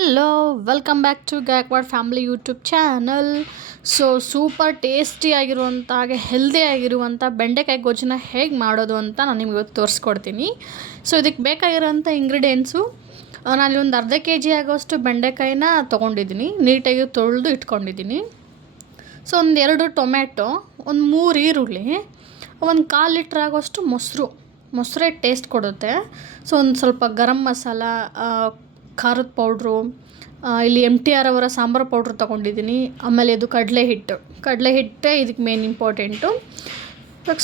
Hello welcome back to Gaikwad family YouTube channel. Super tasty ಆಗಿರುವಂಥ ಹಾಗೆ healthy ಆಗಿರುವಂಥ ಬೆಂಡೆಕಾಯಿ ಗೊಜ್ಜನ್ನ ಹೇಗೆ ಮಾಡೋದು ಅಂತ ನಾನು ನಿಮಗೆ ತೋರಿಸ್ಕೊಡ್ತೀನಿ. ಇದಕ್ಕೆ ಬೇಕಾಗಿರೋಂಥ ಇಂಗ್ರೀಡಿಯೆಂಟ್ಸು, ನಾನು ಒಂದು ಅರ್ಧ ಕೆ ಜಿ ಆಗೋಷ್ಟು ಬೆಂಡೆಕಾಯಿನ ತೊಗೊಂಡಿದ್ದೀನಿ, ನೀಟಾಗಿ ತೊಳೆದು ಇಟ್ಕೊಂಡಿದ್ದೀನಿ. ಒಂದು 2 ಟೊಮ್ಯಾಟೊ, ಒಂದು 3 ಈರುಳ್ಳಿ, ಒಂದು 1/4 ಲೀಟ್ರ್ ಆಗೋಷ್ಟು ಮೊಸರೇ ಟೇಸ್ಟ್ ಕೊಡುತ್ತೆ. ಒಂದು ಸ್ವಲ್ಪ ಗರಂ ಮಸಾಲ, ಖಾರದ ಪೌಡ್ರು, ಇಲ್ಲಿ MTR ಅವರ ಸಾಂಬಾರು ಪೌಡ್ರ್ ತೊಗೊಂಡಿದ್ದೀನಿ. ಆಮೇಲೆ ಇದು ಕಡಲೆ ಹಿಟ್ಟೇ ಇದಕ್ಕೆ ಮೇನ್ ಇಂಪಾರ್ಟೆಂಟು.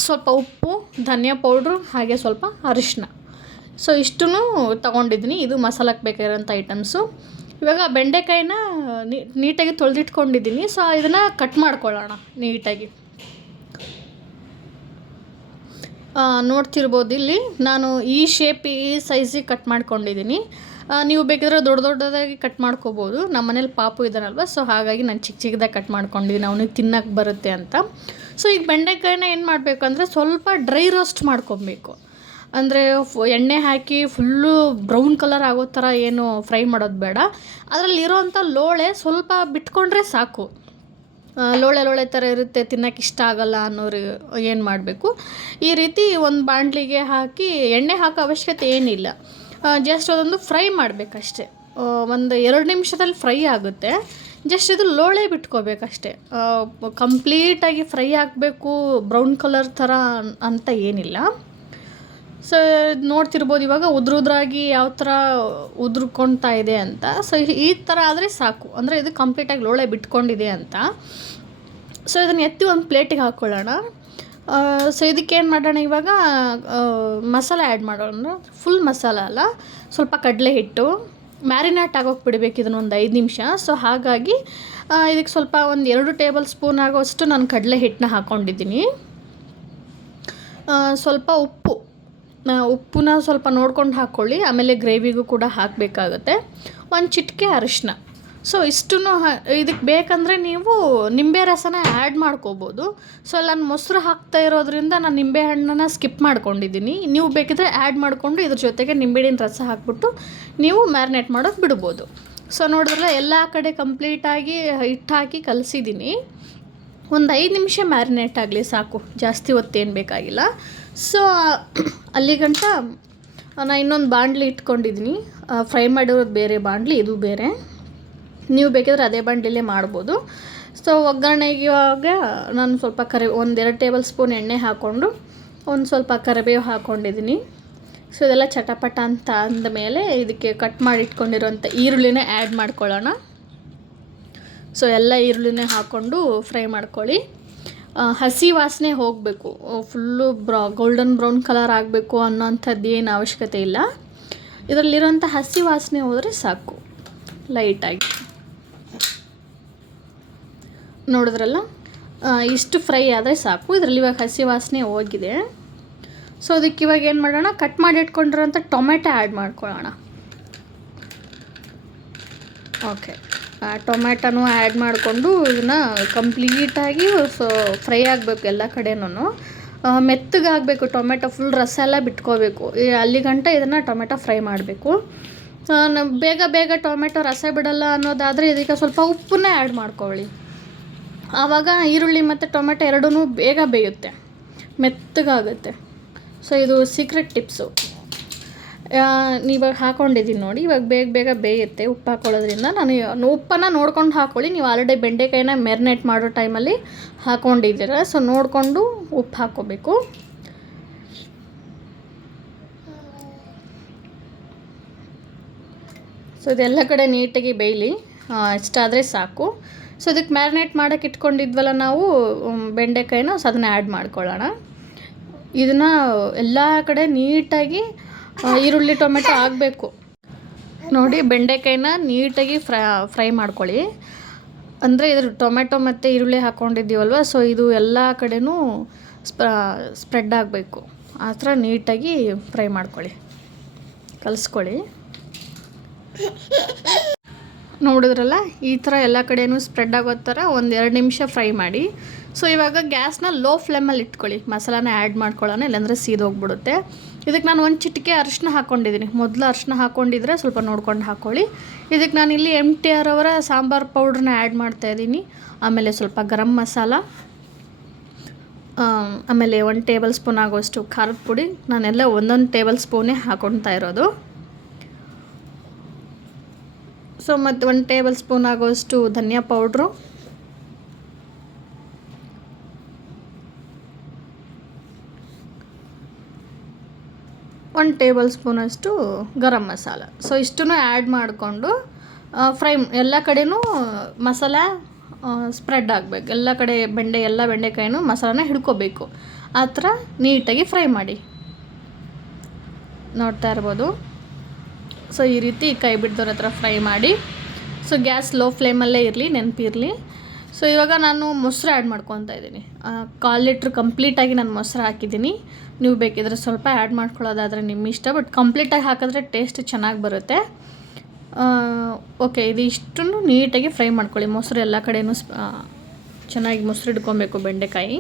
ಸ್ವಲ್ಪ ಉಪ್ಪು, ಧನಿಯಾ ಪೌಡ್ರು, ಹಾಗೆ ಸ್ವಲ್ಪ ಅರಿಶಿನ. ಇಷ್ಟೂ ತೊಗೊಂಡಿದ್ದೀನಿ. ಇದು ಮಸಾಲಕ್ಕೆ ಬೇಕಾಗಿರೋಂಥ ಐಟಮ್ಸು. ಇವಾಗ ಬೆಂಡೆಕಾಯಿನ ನೀಟಾಗಿ ತೊಳೆದಿಟ್ಕೊಂಡಿದ್ದೀನಿ. ಇದನ್ನು ಕಟ್ ಮಾಡ್ಕೊಳ್ಳೋಣ ನೀಟಾಗಿ. ನೋಡ್ತಿರ್ಬೋದು, ಇಲ್ಲಿ ನಾನು ಈ ಸೈಜಿಗೆ ಕಟ್ ಮಾಡ್ಕೊಂಡಿದ್ದೀನಿ. ನೀವು ಬೇಕಿದ್ರೆ ದೊಡ್ಡದಾಗಿ ಕಟ್ ಮಾಡ್ಕೋಬೋದು. ನಮ್ಮ ಮನೇಲಿ ಪಾಪು ಇದ್ದಾನಲ್ವ, ಹಾಗಾಗಿ ನಾನು ಚಿಕ್ಕದಾಗಿ ಕಟ್ ಮಾಡ್ಕೊಂಡಿದ್ದೀನಿ, ಅವನಿಗೆ ತಿನ್ನೋಕ್ಕೆ ಬರುತ್ತೆ ಅಂತ. ಈಗ ಬೆಂಡೆಕಾಯಿನ ಏನು ಮಾಡಬೇಕು ಅಂದರೆ ಸ್ವಲ್ಪ ಡ್ರೈ ರೋಸ್ಟ್ ಮಾಡ್ಕೊಬೇಕು. ಅಂದರೆ ಎಣ್ಣೆ ಹಾಕಿ ಫುಲ್ಲು ಬ್ರೌನ್ ಕಲರ್ ಆಗೋ ಥರ ಏನು ಫ್ರೈ ಮಾಡೋದು ಬೇಡ. ಅದರಲ್ಲಿರೋವಂಥ ಲೋಳೆ ಸ್ವಲ್ಪ ಬಿಟ್ಕೊಂಡ್ರೆ ಸಾಕು. ಲೋಳೆ ಥರ ಇರುತ್ತೆ, ತಿನ್ನೋಕೆ ಇಷ್ಟ ಆಗಲ್ಲ ಅನ್ನೋರು ಏನು ಮಾಡಬೇಕು, ಈ ರೀತಿ ಒಂದು ಬಾಣಲಿಗೆ ಹಾಕಿ ಎಣ್ಣೆ ಹಾಕೋ ಅವಶ್ಯಕತೆ ಏನಿಲ್ಲ. ಜಸ್ಟ್ ಅದೊಂದು ಫ್ರೈ ಮಾಡಬೇಕಷ್ಟೆ. ಒಂದು 2 ನಿಮಿಷದಲ್ಲಿ ಫ್ರೈ ಆಗುತ್ತೆ. ಜಸ್ಟ್ ಇದು ಲೋಳೆ ಬಿಟ್ಕೋಬೇಕಷ್ಟೆ. ಕಂಪ್ಲೀಟಾಗಿ ಫ್ರೈ ಆಗಬೇಕು, ಬ್ರೌನ್ ಕಲರ್ ಥರ ಅಂತ ಏನಿಲ್ಲ. ನೋಡ್ತಿರ್ಬೋದು ಇವಾಗ ಉದ್ರಾಗಿ ಯಾವ ಥರ ಉದುರ್ಕೊಳ್ತಾ ಇದೆ ಅಂತ. ಈ ಥರ ಆದರೆ ಸಾಕು, ಅಂದರೆ ಇದು ಕಂಪ್ಲೀಟಾಗಿ ಲೋಳೆ ಬಿಟ್ಕೊಂಡಿದೆ ಅಂತ. ಇದನ್ನು ಎತ್ತಿ ಒಂದು ಪ್ಲೇಟಿಗೆ ಹಾಕ್ಕೊಳ್ಳೋಣ. ಇದಕ್ಕೇನು ಮಾಡೋಣ, ಇವಾಗ ಮಸಾಲೆ ಆ್ಯಡ್ ಮಾಡೋಣ. ಫುಲ್ ಮಸಾಲ ಅಲ್ಲ, ಸ್ವಲ್ಪ ಕಡಲೆ ಹಿಟ್ಟು ಮ್ಯಾರಿನೇಟ್ ಆಗೋಕ್ಕೆ ಬಿಡಬೇಕು ಇದನ್ನು ಒಂದು 5 ನಿಮಿಷ. ಹಾಗಾಗಿ ಇದಕ್ಕೆ ಸ್ವಲ್ಪ ಒಂದು 2 ಟೇಬಲ್ ಸ್ಪೂನ್ ಆಗೋಷ್ಟು ನಾನು ಕಡಲೆ ಹಿಟ್ಟನ್ನ ಹಾಕ್ಕೊಂಡಿದ್ದೀನಿ. ಸ್ವಲ್ಪ ಉಪ್ಪನ್ನ ಸ್ವಲ್ಪ ನೋಡ್ಕೊಂಡು ಹಾಕ್ಕೊಳ್ಳಿ. ಆಮೇಲೆ ಗ್ರೇವಿಗೂ ಕೂಡ ಹಾಕಬೇಕಾಗುತ್ತೆ. ಒಂದು ಚಿಟಿಕೆ ಅರಿಶಿನ. ಇಷ್ಟನ್ನು ಇದಕ್ಕೆ ಬೇಕಂದರೆ ನೀವು ನಿಂಬೆ ರಸನ ಆ್ಯಡ್ ಮಾಡ್ಕೋಬೋದು. ನಾನು ಮೊಸರು ಹಾಕ್ತಾ ಇರೋದ್ರಿಂದ ನಾನು ನಿಂಬೆ ಹಣ್ಣನ್ನು ಸ್ಕಿಪ್ ಮಾಡ್ಕೊಂಡಿದ್ದೀನಿ. ನೀವು ಬೇಕಿದ್ರೆ ಆ್ಯಡ್ ಮಾಡಿಕೊಂಡು ಇದ್ರ ಜೊತೆಗೆ ನಿಂಬೆಹಣ್ಣಿನ ರಸ ಹಾಕ್ಬಿಟ್ಟು ನೀವು ಮ್ಯಾರಿನೇಟ್ ಮಾಡೋಕ್ಕೆ ಬಿಡ್ಬೋದು. ನೋಡಿದ್ರಲ್ಲ, ಎಲ್ಲ ಕಡೆ ಕಂಪ್ಲೀಟಾಗಿ ಹಿಟ್ಟು ಹಾಕಿ ಕಲಸಿದ್ದೀನಿ. ಒಂದು 5 ನಿಮಿಷ ಮ್ಯಾರಿನೇಟ್ ಆಗಲಿ ಸಾಕು, ಜಾಸ್ತಿ ಹೊತ್ತೇನು ಬೇಕಾಗಿಲ್ಲ. ಅಲ್ಲಿಗಂಟ ನಾನು ಇನ್ನೊಂದು ಬಾಣಲಿ ಇಟ್ಕೊಂಡಿದ್ದೀನಿ. ಫ್ರೈ ಮಾಡಿರೋದು ಬೇರೆ ಬಾಣಲಿ, ಇದು ಬೇರೆ. ನೀವು ಬೇಕಿದ್ರೆ ಅದೇ ಬಾಣಲಿಲೇ ಮಾಡ್ಬೋದು. ಒಗ್ಗರಣೆಗೆ ಇವಾಗ ನಾನು ಸ್ವಲ್ಪ ಒಂದು 2 ಟೇಬಲ್ ಸ್ಪೂನ್ ಎಣ್ಣೆ ಹಾಕ್ಕೊಂಡು ಒಂದು ಸ್ವಲ್ಪ ಕರಿಬೇವು ಹಾಕ್ಕೊಂಡಿದ್ದೀನಿ. ಇದೆಲ್ಲ ಚಟಪಟ ಅಂತ ಅಂದಮೇಲೆ ಇದಕ್ಕೆ ಕಟ್ ಮಾಡಿ ಇಟ್ಕೊಂಡಿರೋಂಥ ಈರುಳ್ಳಿನೇ ಆ್ಯಡ್ ಮಾಡ್ಕೊಳ್ಳೋಣ. ಎಲ್ಲ ಈರುಳ್ಳಿನೇ ಹಾಕ್ಕೊಂಡು ಫ್ರೈ ಮಾಡ್ಕೊಳ್ಳಿ. ಹಸಿ ವಾಸನೆ ಹೋಗಬೇಕು, ಫುಲ್ಲು ಗೋಲ್ಡನ್ ಬ್ರೌನ್ ಕಲರ್ ಆಗಬೇಕು ಅನ್ನೋಂಥದ್ದು ಏನು ಅವಶ್ಯಕತೆ ಇಲ್ಲ. ಇದರಲ್ಲಿರೋಂಥ ಹಸಿ ವಾಸನೆ ಹೋದರೆ ಸಾಕು. ಲೈಟಾಗಿ ನೋಡಿದ್ರಲ್ಲ, ಇಷ್ಟು ಫ್ರೈ ಆದರೆ ಸಾಕು. ಇದರಲ್ಲಿ ಇವಾಗ ಹಸಿ ವಾಸನೆ ಹೋಗಿದೆ. ಅದಕ್ಕೆ ಇವಾಗ ಏನು ಮಾಡೋಣ, ಕಟ್ ಮಾಡಿ ಇಟ್ಕೊಂಡಿರೋಂಥ ಟೊಮೆಟೊ ಆ್ಯಡ್ ಮಾಡ್ಕೊಳ್ಳೋಣ. ಓಕೆ, ಟೊಮೆಟೊನೂ ಆ್ಯಡ್ ಮಾಡಿಕೊಂಡು ಇದನ್ನು ಕಂಪ್ಲೀಟಾಗಿ ಫ್ರೈ ಆಗಬೇಕು ಎಲ್ಲ ಕಡೆನೂ. ಮೆತ್ತಗಾಗಬೇಕು ಟೊಮೆಟೊ, ಫುಲ್ ರಸ ಎಲ್ಲ ಬಿಟ್ಕೋಬೇಕು. ಅಲ್ಲಿಗಂಟ ಇದನ್ನು ಟೊಮೆಟೊ ಫ್ರೈ ಮಾಡಬೇಕು. ಬೇಗ ಟೊಮೆಟೊ ರಸ ಬಿಡಲ್ಲ ಅನ್ನೋದಾದರೆ ಇದಕ್ಕೆ ಸ್ವಲ್ಪ ಉಪ್ಪನ್ನೇ ಆ್ಯಡ್ ಮಾಡ್ಕೊಳ್ಳಿ. ಆವಾಗ ಈರುಳ್ಳಿ ಮತ್ತು ಟೊಮೆಟೊ ಎರಡೂ ಬೇಗ ಬೇಯುತ್ತೆ, ಮೆತ್ತಗಾಗುತ್ತೆ. ಇದು ಸೀಕ್ರೆಟ್ ಟಿಪ್ಸು. ಇವಾಗ ಹಾಕ್ಕೊಂಡಿದ್ದೀನಿ ನೋಡಿ, ಇವಾಗ ಬೇಗ ಬೇಯುತ್ತೆ ಉಪ್ಪು ಹಾಕ್ಕೊಳ್ಳೋದ್ರಿಂದ. ನಾನು ಉಪ್ಪನ್ನು ನೋಡ್ಕೊಂಡು ಹಾಕ್ಕೊಳ್ಳಿ. ನೀವು ಆಲ್ರೆಡಿ ಬೆಂಡೆಕಾಯಿನ ಮ್ಯಾರಿನೇಟ್ ಮಾಡೋ ಟೈಮಲ್ಲಿ ಹಾಕ್ಕೊಂಡಿದ್ದೀರ, ನೋಡಿಕೊಂಡು ಉಪ್ಪು ಹಾಕ್ಕೋಬೇಕು. ಇದೆಲ್ಲ ಕಡೆ ನೀಟಾಗಿ ಬೇಯಲಿ, ಇಷ್ಟಾದರೆ ಸಾಕು. ಇದಕ್ಕೆ ಮ್ಯಾರಿನೇಟ್ ಮಾಡೋಕ್ಕೆ ಇಟ್ಕೊಂಡಿದ್ವಲ್ಲ ನಾವು ಬೆಂಡೆಕಾಯಿನ, ಅದನ್ನು ಆ್ಯಡ್ ಮಾಡ್ಕೊಳ್ಳೋಣ. ಇದನ್ನು ಎಲ್ಲ ಕಡೆ ನೀಟಾಗಿ ಈರುಳ್ಳಿ ಟೊಮೆಟೊ ಆಗಬೇಕು ನೋಡಿ. ಬೆಂಡೆಕಾಯಿನ ನೀಟಾಗಿ ಫ್ರೈ ಮಾಡ್ಕೊಳ್ಳಿ. ಅಂದರೆ ಇದ್ರ ಟೊಮೆಟೊ ಮತ್ತು ಈರುಳ್ಳಿ ಹಾಕ್ಕೊಂಡಿದ್ದೀವಲ್ವ, ಇದು ಎಲ್ಲ ಕಡೆನೂ ಸ್ಪ್ರೆಡ್ ಆಗಬೇಕು. ಆ ಥರ ನೀಟಾಗಿ ಫ್ರೈ ಮಾಡ್ಕೊಳ್ಳಿ, ಕಲಿಸ್ಕೊಳ್ಳಿ. ನೋಡಿದ್ರಲ್ಲ, ಈ ಥರ ಎಲ್ಲ ಕಡೆಯೂ ಸ್ಪ್ರೆಡ್ ಆಗೋ ಥರ ಒಂದು 2 ನಿಮಿಷ ಫ್ರೈ ಮಾಡಿ. ಇವಾಗ ಗ್ಯಾಸ್ನ ಲೋ ಫ್ಲೇಮಲ್ಲಿ ಇಟ್ಕೊಳ್ಳಿ. ಮಸಾಲಾನ ಆ್ಯಡ್ ಮಾಡ್ಕೊಳ್ಳೋಣ, ಇಲ್ಲಾಂದರೆ ಸೀದೋಗ್ಬಿಡುತ್ತೆ. ಇದಕ್ಕೆ ನಾನು ಒಂದು ಚಿಟಿಕೆ ಅರಿಶಿನ ಹಾಕ್ಕೊಂಡಿದ್ದೀನಿ. ಮೊದಲು ಅರಿಶಿನ ಹಾಕ್ಕೊಂಡಿದ್ರೆ ಸ್ವಲ್ಪ ನೋಡ್ಕೊಂಡು ಹಾಕ್ಕೊಳ್ಳಿ. ಇದಕ್ಕೆ ನಾನಿಲ್ಲಿ MTR ಅವರ ಸಾಂಬಾರು ಪೌಡ್ರನ್ನ ಆ್ಯಡ್ ಮಾಡ್ತಾಯಿದ್ದೀನಿ. ಆಮೇಲೆ ಸ್ವಲ್ಪ ಗರಂ ಮಸಾಲ, ಆಮೇಲೆ 1 ಟೇಬಲ್ ಸ್ಪೂನ್ ಆಗೋಷ್ಟು ಖಾರದ ಪುಡಿ. ನಾನೆಲ್ಲ ಒಂದೊಂದು ಟೇಬಲ್ ಸ್ಪೂನೇ ಹಾಕ್ಕೊಳ್ತಾ ಇರೋದು. ಸೊ ಮತ್ತು 1 ಟೇಬಲ್ ಸ್ಪೂನ್ ಆಗೋಷ್ಟು ಧನಿಯಾ ಪೌಡ್ರು, ಒಂದು ಟೇಬಲ್ ಸ್ಪೂನಷ್ಟು ಗರಂ ಮಸಾಲ. ಸೊ ಇಷ್ಟನ್ನು ಆ್ಯಡ್ ಮಾಡಿಕೊಂಡು ಫ್ರೈ ಎಲ್ಲ ಕಡೆಯೂ ಮಸಾಲ ಸ್ಪ್ರೆಡ್ ಆಗಬೇಕು. ಎಲ್ಲ ಕಡೆ ಎಲ್ಲ ಬೆಂಡೆಕಾಯಿನೂ ಮಸಾಲನ ಹಿಡ್ಕೋಬೇಕು. ಆ ಥರ ನೀಟಾಗಿ ಫ್ರೈ ಮಾಡಿ. ನೋಡ್ತಾ ಇರ್ಬೋದು. ಸೊ ಈ ರೀತಿ ಕೈ ಬಿಡ್ದವ್ರ ಹತ್ರ ಫ್ರೈ ಮಾಡಿ. ಸೊ ಗ್ಯಾಸ್ ಲೋ ಫ್ಲೇಮಲ್ಲೇ ಇರಲಿ, ನೆನಪಿರಲಿ. ಸೊ ಇವಾಗ ನಾನು ಮೊಸರು ಆ್ಯಡ್ ಮಾಡ್ಕೊತಾ ಇದ್ದೀನಿ. 1/4 ಲೀಟ್ರ್ ಕಂಪ್ಲೀಟಾಗಿ ನಾನು ಮೊಸರು ಹಾಕಿದ್ದೀನಿ. ನೀವು ಬೇಕಿದ್ರೆ ಸ್ವಲ್ಪ ಆ್ಯಡ್ ಮಾಡ್ಕೊಳ್ಳೋದಾದರೆ ನಿಮ್ಮ ಇಷ್ಟ, ಬಟ್ ಕಂಪ್ಲೀಟಾಗಿ ಹಾಕಿದ್ರೆ ಟೇಸ್ಟ್ ಚೆನ್ನಾಗಿ ಬರುತ್ತೆ. ಓಕೆ, ಇದು ಇಷ್ಟನ್ನು ನೀಟಾಗಿ ಫ್ರೈ ಮಾಡ್ಕೊಳ್ಳಿ. ಮೊಸರು ಎಲ್ಲ ಕಡೆಯೂ ಚೆನ್ನಾಗಿ ಮೊಸರು ಹಿಡ್ಕೊಬೇಕು ಬೆಂಡೆಕಾಯಿ.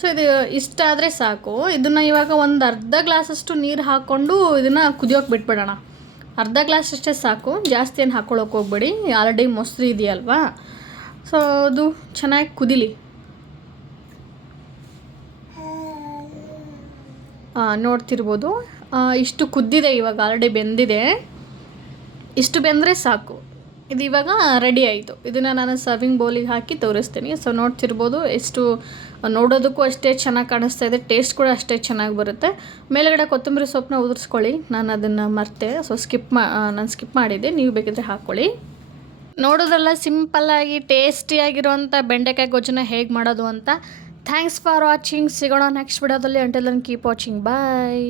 ಸೊ ಇದು ಇಷ್ಟ ಆದರೆ ಸಾಕು. ಇದನ್ನು ಇವಾಗ ಒಂದು ಅರ್ಧ ಗ್ಲಾಸಷ್ಟು ನೀರು ಹಾಕ್ಕೊಂಡು ಇದನ್ನು ಕುದಿಯೋಕೆ ಬಿಟ್ಬಿಡೋಣ. ಅರ್ಧ ಗ್ಲಾಸ್ ಅಷ್ಟೇ ಸಾಕು, ಜಾಸ್ತಿ ಏನು ಹಾಕ್ಕೊಳ್ಳೋಕೆ ಹೋಗ್ಬೇಡಿ. ಆಲ್ರೆಡಿ ಮೊಸರು ಇದೆಯಲ್ವಾ. ಸೊ ಅದು ಚೆನ್ನಾಗಿ ಕುದಿಲಿ. ನೋಡ್ತಿರ್ಬೋದು, ಇಷ್ಟು ಕುದ್ದಿದೆ. ಇವಾಗ ಆಲ್ರೆಡಿ ಬೆಂದಿದೆ. ಇಷ್ಟು ಬೆಂದರೆ ಸಾಕು. ಇದು ಇವಾಗ ರೆಡಿ ಆಯಿತು. ಇದನ್ನು ನಾನು ಸರ್ವಿಂಗ್ ಬೌಲಿಗೆ ಹಾಕಿ ತೋರಿಸ್ತೀನಿ. ಸೊ ನೋಡ್ತಿರ್ಬೋದು, ಎಷ್ಟು ನೋಡೋದಕ್ಕೂ ಅಷ್ಟೇ ಚೆನ್ನಾಗಿ ಕಾಣಿಸ್ತಾ ಇದೆ. ಟೇಸ್ಟ್ ಕೂಡ ಅಷ್ಟೇ ಚೆನ್ನಾಗಿ ಬರುತ್ತೆ. ಮೇಲುಗಡೆ ಕೊತ್ತಂಬರಿ ಸೊಪ್ಪನ್ನ ಉದುರಿಸ್ಕೊಳ್ಳಿ. ನಾನು ಅದನ್ನು ಮರ್ತೆ, ಸೊ ನಾನು ಸ್ಕಿಪ್ ಮಾಡಿದ್ದೆ. ನೀವು ಬೇಕಿದ್ರೆ ಹಾಕ್ಕೊಳ್ಳಿ. ನೋಡೋದ್ರಲ್ಲ ಸಿಂಪಲ್ಲಾಗಿ ಟೇಸ್ಟಿಯಾಗಿರುವಂಥ ಬೆಂಡೆಕಾಯಿ ಗೊಜ್ಜನ್ನ ಹೇಗೆ ಮಾಡೋದು ಅಂತ. Thanks for watching. ಸಿಗೋಣ ನೆಕ್ಸ್ಟ್ ವಿಡಿಯೋದಲ್ಲಿ. Until then keep watching. ಬಾಯ್.